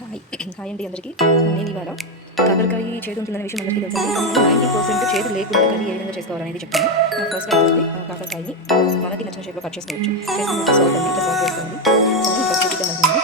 Hi hi అండి అందరికీ. నేను ఇవాళ కాకరకాయ చేదు ఉంటుందనే విషయం అందరికీ తెలుసండి. 90% చేదు లేకుండా కర్రీ ఏ విధంగా చేసుకోవాలనేది చెప్తాను. ఫస్ట్ అయితే కాకరకాయని మనకి నచ్చిన షేప్లో కట్ చేసుకోవచ్చు. చేసుకున్న సాల్ట్ అండి, ఇట్లా సాల్ట్ వేసుకోండి. ఇంకా చూపిద్దామంటున్నాను.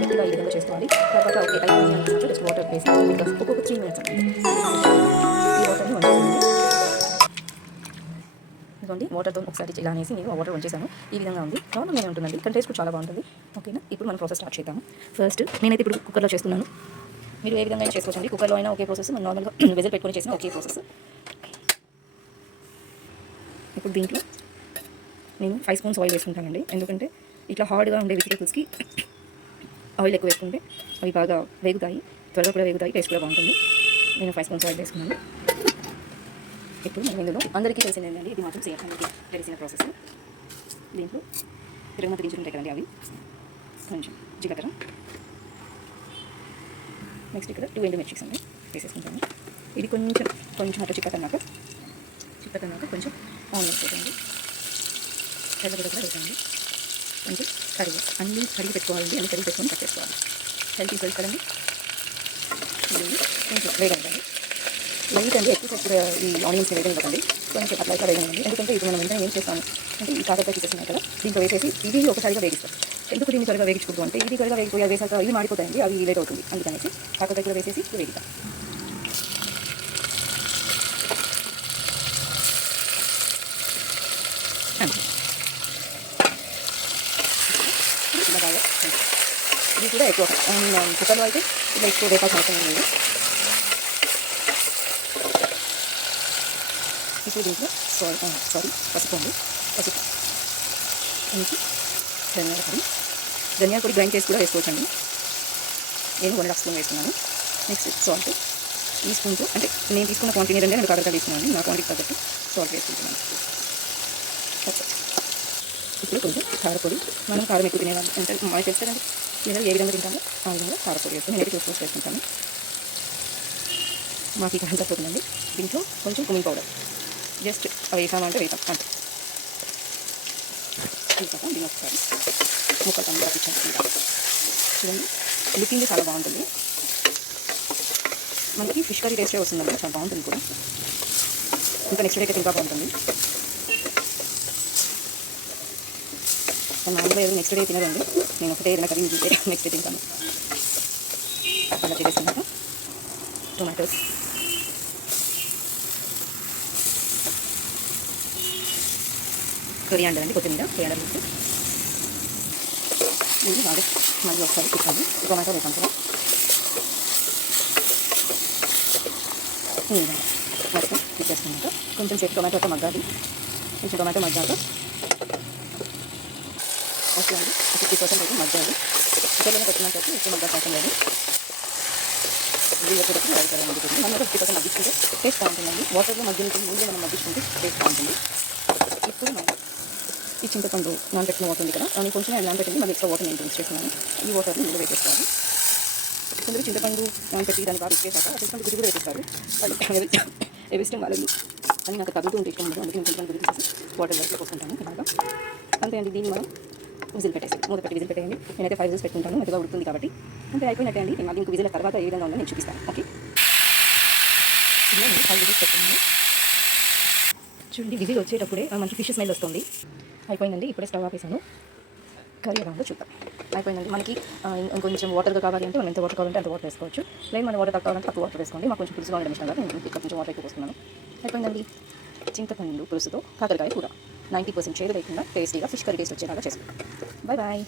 గట్టిగా ఈ విధంగా చేసుకోవాలి. తర్వాత ఓకే అయిపోయింది అనిపిస్తే జస్ట్ వాటర్ వేసి ఒక్కొక్క 3 minutes అండి ఈ వాటర్ని వంచేసాను. ఇదిగోండి వాటర్తో ఒకసారి ఇలా అనేసి నేను వాటర్ వంచేసాను. ఈ విధంగా ఉంది, నార్మల్గానే ఉంటుందండి, కానీ టేస్ట్ కూడా చాలా బాగుంటుంది. ఓకేనా, ఇప్పుడు మనం ప్రాసెస్ స్టార్ట్ చేద్దాము. ఫస్ట్ నేనైతే ఇప్పుడు కుక్కర్లో చేస్తున్నాను. మీరు ఏ విధంగా చేసుకోవచ్చండి, కుక్కర్లో అయినా ఒకే ప్రాసెస్, మనం నార్మల్గా వెజల్ పెట్టుకొని చేసిన ఒకే ప్రాసెస్. ఇప్పుడు దీంట్లో నేను 5 స్పూన్స్ ఆయిల్ వేసుకుంటానండి. ఎందుకంటే ఇట్లా హార్డ్గా ఉండే వెజిటేబుల్స్కి ఆయిల్ ఎక్కువ వేసుకుంటే అవి బాగా వేగుతాయి, త్వరగా కూడా వేగుతాయి, టేస్ట్ కూడా బాగుంటుంది. నేను 5 స్పూన్స్ ఆయిల్ వేసుకున్నాను. ఇప్పుడు మనం ఇందులో అందరికీ తెలిసింది ఏంటండి, ఇది మాత్రం సేమ్ అందరికీ తెలిసిన ప్రాసెస్. దీంట్లో తిరుగుమతి గింజలు ఉంటాయి కదండి, అవి కొంచెం జీలకర్ర, నెక్స్ట్ ఇక్కడ 2 ఎండుమిర్చిస్ అండి వేసేసుకుంటాను. ఇది కొంచెం అట్లా చిక్కతన్నాక కొంచెం ఆనియన్స్ వేయండి, తెల్లగడ్డ కూడా వేసండి, కొంచెం కరిగి అన్నీ కడిగి పెట్టుకోవాలండి, అన్ని కడిగి పెట్టుకొని కట్ చేసుకోవాలి. హెల్తీ తెలుసు కదండి. కొంచెం వేగండి, లైట్ అండి, ఎక్కువ ఈ ఆనియన్స్ వేగనివ్వకండి, కొంచెం అట్లా ఇట్లా వేగనివ్వండి. ఎందుకంటే ఇప్పుడు మనం వెంటనే ఏం చేస్తాము అంటే ఈ కాకరకాయ తీసేస్తున్నాం కదా, దీంట్లో వేసేసి ఇవి ఒకసారిగా వేగిస్తాం. ఎందుకు దీన్ని త్వరగా వేగించుకుంటాం అంటే ఇది త్వరగా వేగిపోయి అవి వేసాక ఇవి మాడిపోతాయండి, అవి లేట్ అవుతుంది. అందుకనేసి కాకరకాయ కూడా వేసేసి వేగిస్తాం. ఇది కూడా ఎక్కువ కుక్కర్లో అయితే ఇలా ఎక్కువ వేపాల్సిన అవసరం లేదు. ఇప్పుడు దీంట్లో పసుపు అండి, పసుపు ఇంటి ధనియాల పొడి గ్రైండ్ చేసి కూడా వేసుకోవచ్చండి. నేను 1.5 స్పూన్ వేస్తున్నాను. నెక్స్ట్ సాల్ట్ ఈ స్పూన్తో, అంటే నేను తీసుకున్న క్వాంటిటీ ఏంటంటే నేను కాకరకాయ తీసుకున్నాను, నా క్వాంటిటీ తగ్గట్టు సాల్ట్ వేసుకుంటున్నాను. ఓకే, ఇప్పుడు కొంచెం కారపొడి, మనం కారం ఎక్కువ తినేవాళ్ళు అంటే మనకి తెలుసు కదండి, లేదా ఏ విధంగా తింటామో ఆ విధంగా కారపొడి వేసుకుని నేనైతే 2 స్పూన్స్ వేసుకుంటాను. మాకు ఈ కారం తగ్గుతుందండి. దీంట్లో కొంచెం కుమిన్ పౌడర్ జస్ట్ వేసామంటే వేసాం అంటే తీసుకుంటాం. దీని ఒకసారి ముక్కలు తొందరగా పట్టించాను. చూడండి, లుకింగ్ చాలా బాగుంటుంది, మనకి ఫిష్ కర్రీ టేస్టే వస్తుందండి, చాలా బాగుంటుంది కూడా. ఇంకా నెక్స్ట్ డే అయితే ఇంకా బాగుంటుంది. నార్మల్గా ఎవరు నెక్స్ట్ డే తినదండి, నేను ఒకటే ఏదైనా కర్రీ చూస్తే నెక్స్ట్ డే తింటాను. అలా చేసేస్తున్నాక టొమాటోస్, కొరియాండర్ అండి, కొత్తిమీర, కొరియాండర్ వేసి ఇది బాగా మళ్ళీ ఒకసారి తిప్పాలి. టొమాటో వేసాం కూడా మొత్తం తిప్పేసుకున్నాక కొంచెం సేపు టొమాటోతో మగ్గాలి. కొంచెం టొమాటో మగ్గాక ఓకే అండి, 50% అయితే మగ్గాలి. చికెన్లో పెట్టినట్టయితే ఎక్కువ మగ్గా అవసరం లేదు. ఇది ఎక్కడికి అవుతారు అందుతుంది. మనం 50% మగ్గించుకుంటే టేస్ట్ బాగుంటుందండి. వాటర్లో మగ్గించుకుంటే ముందే మనం మగ్గించుకుంటే టేస్ట్ బాగుంటుంది. ఇప్పుడు మనం ఈ చింతపండు నానబెట్టిన వాటర్ ఉంది కదా, నేను కొంచెం నానబెట్టింది, మళ్ళీ ఎక్స్ట్రా వాటర్ నేను యూజ్ చేస్తున్నాను. ఈ వాటర్ని ఇందులో వేసేసుకోవాలి. కొందరు చింతపండు నానబెట్టి దాన్ని బాగా ఇచ్చేసాక చింతపండు గురి కూడా వేసేస్తారు. వాళ్ళు ఇష్టం వాళ్ళది, అని నాకు తగ్గుతూ ఉంటే ఇష్టం ఉండదు, అందుకే నేను చింతపండు గురి తీసేసి వాటర్ వేసి పోసుకుంటాను. ఇలాగా అంతే అండి. దీన్ని మనం విజిల్ పెట్టేసి మూత పెట్టి విజిల్ పెట్టేయండి. నేనైతే 5 విజిల్స్ పెట్టుకుంటాను, మెత్తగా ఉడుతుంది కాబట్టి. అంతే అయిపోయినట్టే అండి. నేను మళ్ళీ ఇంకో విజిల్ తర్వాత ఏ విధంగా ఉందో నేను చూపిస్తాను. ఓకే, 5 విజిల్స్ పెట్టుకున్నాను. చూడండి విజిల్ వచ్చేటప్పుడే మనకి ఫిష్ స్మెల్ వస్తుంది. అయిపోయిందండి. ఇప్పుడే స్టవ్ ఆపేసాను. కర్రీ ఎలా ఉందో చూద్దాం. అయిపోయిందండి. మనకి ఇంకొంచెం వాటర్గా కావాలి అంటే మనం ఎంత వాటర్ కావాలంటే అంత వాటర్ వేసుకోవచ్చు. లేదు మన వాటర్ తక్కువ కావాలంటే తక్కువ వాటర్ వేసుకోండి. మాకు కొంచెం పులుసుగా ఉండడం ఇష్టం కదా, నేను ఇక్కడ కొంచెం వాటర్ ఎక్కువ పోస్తున్నాను. అయిపోయిందండి. చింతపండు పులుసుతో కాకరకాయ కూర 90% చేదు లేకుండా టేస్టీగా ఫిష్ కర్రీ టేస్ట్ వచ్చేలాగా చేసుకుంటాం. Bye bye.